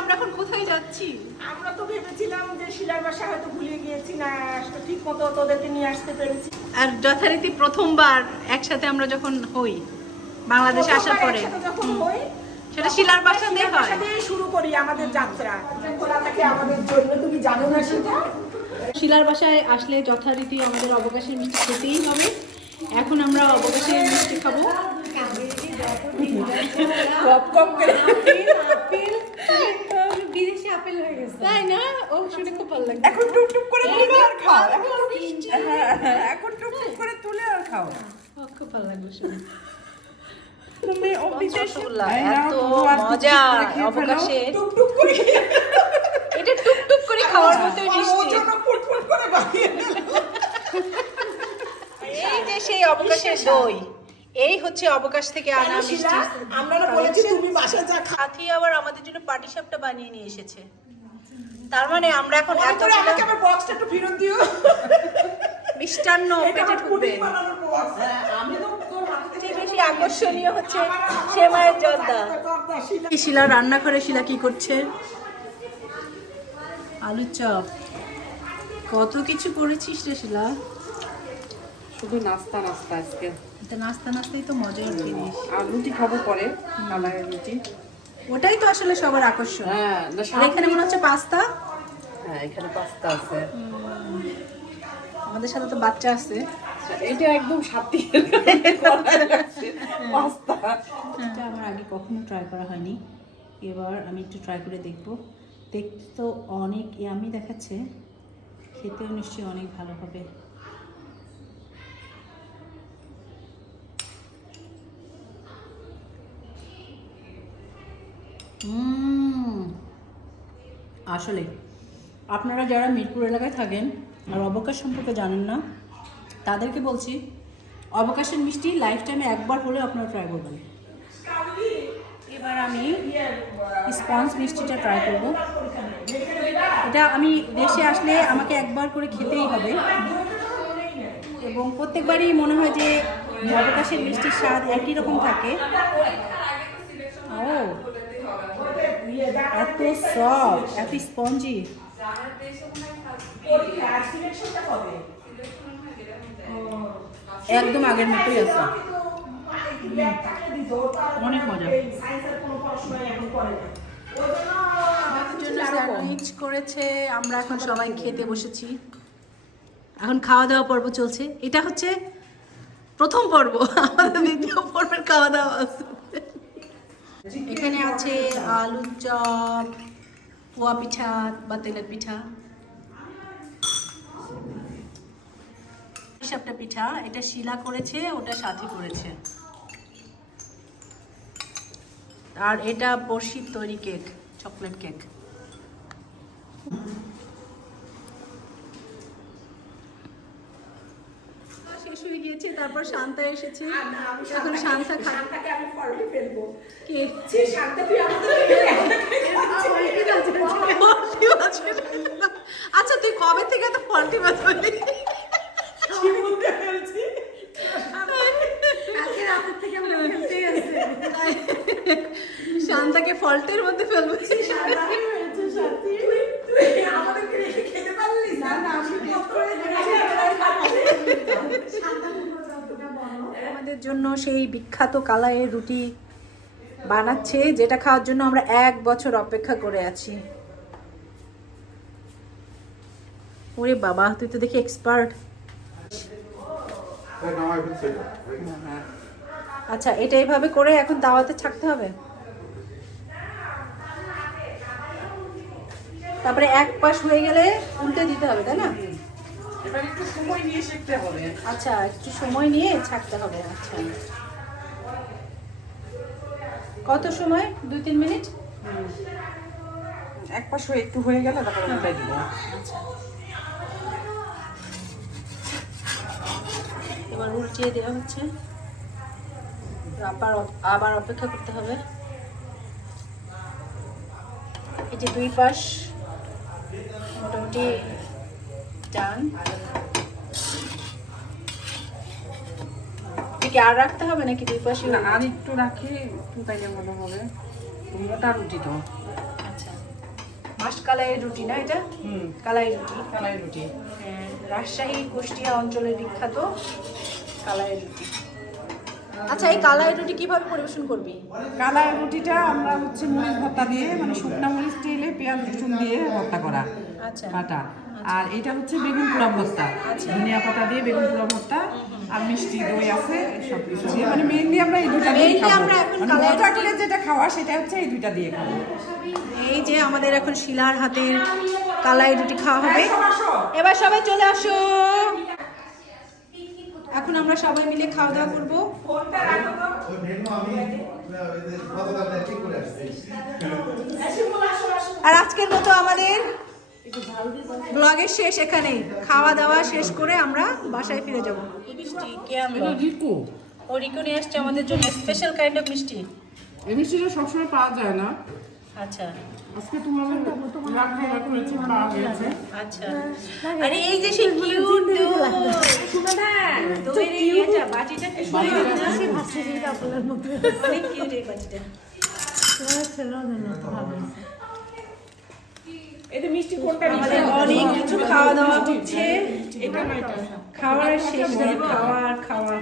আমরা এখন কোথায় যাচ্ছি? আমরা তো ভেবেছিলাম যে শিলার বাসা হয়তো ভুলে গিয়েছি না আসতে ঠিক মতো তোদেরকে নিয়ে আসতে পেরেছি। আর যথারীতি প্রথমবার একসাথে আমরা যখন হই বাংলাদেশে আসার পরে। যখন হই সেটা শিলার বাসা দিয়ে শিলার হয় বাসা শুরু করি আমাদের যাত্রা। খোলা থাকে আমাদের জন্য তুমি জানো না সেটা? শিলার বাসায় আসলে যথারীতি আমাদের অবকাশের মিষ্টি খেতেই হবে। এখন আমরা অবকাশের মিষ্টি খাব। কপ কপ করে ও শুনে খুব ভালো লাগে এখন টুক টুক করে তুলে আর খাও। এখন হ্যাঁ, হ্যাঁ, এখন টুক টুক করে তুলে আর খাও। খুব ভালো লাগল শুনে। তুমি ও এই এত তুমি আর টুক টুক মজা, করে খেয়ে ফেলো। অবকাশের। টুক টুক করে এটা টুকটুক করে খাওয়ার মতো মিষ্টি ফুটফুট করে বানিয়ে এই যে সেই অবকাশের দই এই হচ্ছে অবকাশ থেকে আনা মিষ্টি। আমরা বলেছি তুমি বাসায় যা খা সাথী আবার আমাদের জন্য পাটি সাপটা বানিয়ে নিয়ে এসেছে। তার মানে আমরা এখন করে আমাকে আমার বক্সটা একটু ফেরত দিও। মিষ্টান্ন পেটে ঢুকবে box। আমি তো তোর হাত থেকে সবচেয়ে বেশি আকর্ষণীয় হচ্ছে সেমাইয়ের জর্দা। জর্দা, শিলা। শিলা রান্নাঘরে শিলা কি করছে? আলুর চপ। কত কিছু করেছিস রে শিলা? শুধু নাস্তা নাস্তা আজকে। এটা নাস্তা নাস্তাই তো মজার জিনিস। আর রুটি খাব পরে। কালারের রুটি। ওটাই তো আসলে সবার আকর্ষণ। হ্যাঁ এখানে মনে হচ্ছে পাস্তা। হ্যাঁ এখানে পাস্তা আছে। আমাদের সাথে তো বাচ্চা আছে। এটা একদম সাথী পাস্তা। এটা আমার আগে কখনো ট্রাই করা হয়নি। এবার আমি একটু ট্রাই করে দেখব। দেখতে তো অনেক ইয়ামি দেখাচ্ছে। খেতেও নিশ্চয়ই অনেক ভালো হবে। আসলে, আপনারা যারা মিরপুর এলাকায় থাকেন আর অবকাশ সম্পর্কে জানেন না, তাদেরকে বলছি, অবকাশের মিষ্টি লাইফ টাইমে একবার হলেও আপনারা ট্রাই করবেন। এবার আমি স্পঞ্জ মিষ্টিটা ট্রাই করব। এটা আমি দেশে আসলে আমাকে একবার করে খেতেই হবে। এবং প্রত্যেকবারই মনে হয় যে অবকাশের মিষ্টির স্বাদ একই রকম থাকে। ও এত সফট এত স্পঞ্জি একদম আগের মতোই আছে অনেক মজা স্যান্ডউইচ করেছে আমরা এখন সবাই খেতে বসেছি। এখন খাওয়া দাওয়া পর্ব চলছে। এটা হচ্ছে প্রথম পর্ব। আমাদের দ্বিতীয় পর্বের খাওয়া দাওয়া আছে। এখানে আছে আলুর চপ, পোয়া পিঠা বা তেলের পিঠা। সবটা পিঠা, এটা শিলা করেছে, ওটা সাথী করেছে। আর এটা বর্ষির তৈরি কেক, চকলেট কেক শেষ হয়ে গিয়েছে তারপর শান্তা এসেছে। এখন শান্তা শান্তাকে আমি ফলটি ফেলব। কে? শান্তা তুই আচ্ছা তুই কবে থেকে এত ফল্টি খেলতেই আছে শান্তাকে ফল্টের মধ্যে ফেলব। শান্তি। তুই- তুই আমাদেরকে রেখে খেতে পারলি না না আমি টেস্ট করে দেখেছি আমাদের জন্য সেই বিখ্যাত কালাইয়ের রুটি বানাচ্ছে, যেটা খাওয়ার জন্য আমরা এক বছর অপেক্ষা করে আছি। ওরে বাবা, তুই তো দেখি এক্সপার্ট আচ্ছা এটা এইভাবে করে এখন তাওয়াতে ছাকতে হবে? তারপরে এক পাশ হয়ে গেলে উল্টে দিতে হবে, তাই না? এবার একটু সময় নিয়ে শিখতে হবে। আচ্ছা একটু সময় নিয়ে ছাকতে হবে আচ্ছা। কত সময়? দুই তিন মিনিট? এক পাশ হয়ে একটু হয়ে গেলে তারপরে উল্টাই দিব। আচ্ছা। এবার উল্টিয়ে দেওয়া হচ্ছে। আবার আবার অপেক্ষা করতে হবে। এই যে দুই পাশ মোটামুটি ডান কি আর রাখতে হবে নাকি দুই পাশে? না আর একটু রাখি একটু তাইলে মনে হবে। মোটা রুটি তো। আচ্ছা। মাস্ট কালাই রুটি না এটা? হুম। কালাই রুটি। কালাই রুটি। হ্যাঁ, রাজশাহী কুষ্টিয়া অঞ্চলের বিখ্যাত কালাই রুটি। আচ্ছা এই কালাই রুটি কীভাবে পরিবেশন করবি? কালাই রুটিটা আমরা হচ্ছে মরিচ ভর্তা দিয়ে মানে শুকনা মরিচ তেলে পেঁয়াজ রসুন দিয়ে ভর্তা করা আচ্ছা। কাটা আর এটা হচ্ছে বেগুন পোড়া ভর্তা। ধনিয়া পাতা দিয়ে বেগুন পোড়া ভর্তা আর মিষ্টি দই আছে সব কিছু দিয়ে। মানে মেইনলি আমরা এই দুটা দিয়ে খাব। আমরা এখন মানে কালাই করে যেটা খাওয়া সেটা হচ্ছে এই দুইটা দিয়ে খাব। এই যে আমাদের এখন শিলার হাতের কালাই রুটি খাওয়া হবে। এবার সবাই চলে আসো। এখন আমরা সবাই মিলে খাওয়া দাওয়া করব। করে আসছি। আর আজকের মতো আমাদের ব্লগের শেষ এখানেই। খাওয়া দাওয়া শেষ করে আমরা বাসায় ফিরে যাব। ও রিকো নিয়ে আসছে আমাদের জন্য স্পেশাল কাইন্ড অফ মিষ্টি। এই মিষ্টিটা সবসময় পাওয়া যায় না। আচ্ছা। আজকে আচ্ছা। আরে এই যে সেই কিউট দইয়ের এই বাটিটা কি সুন্দর না? ভাসছে যে কাপড়ের মতো। অনেক কিউট এই বাটিটা। তোমার ছেলেও জানো তো ভালো এতে মিষ্টি কোনটা আমাদের অনেক কিছু খাওয়া দাওয়া হচ্ছে। এটা না এটা খাওয়ার শেষ নেই খাওয়া আর খাওয়া